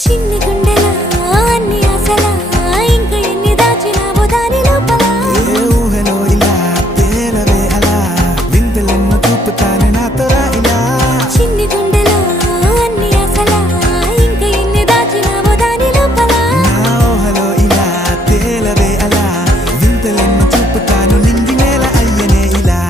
చిన్ని గుండెలా అన్ని ఆశలా ఇంకా ఎన్ని దాచినావో దాని లోపల ఏ ఊహలో ఇలా తేలవే అలా వింతలెన్నో చూపుతానే నాతో రా ఇలా చిన్ని గుండెలా అన్ని ఆశలా ఇంకా ఎన్ని దాచినావో దాని లోపల నా ఊహలో ఇలా తేలవే అలా వింతలెన్నో చూపుతాను నింగి నేల అయ్యనే ఇలా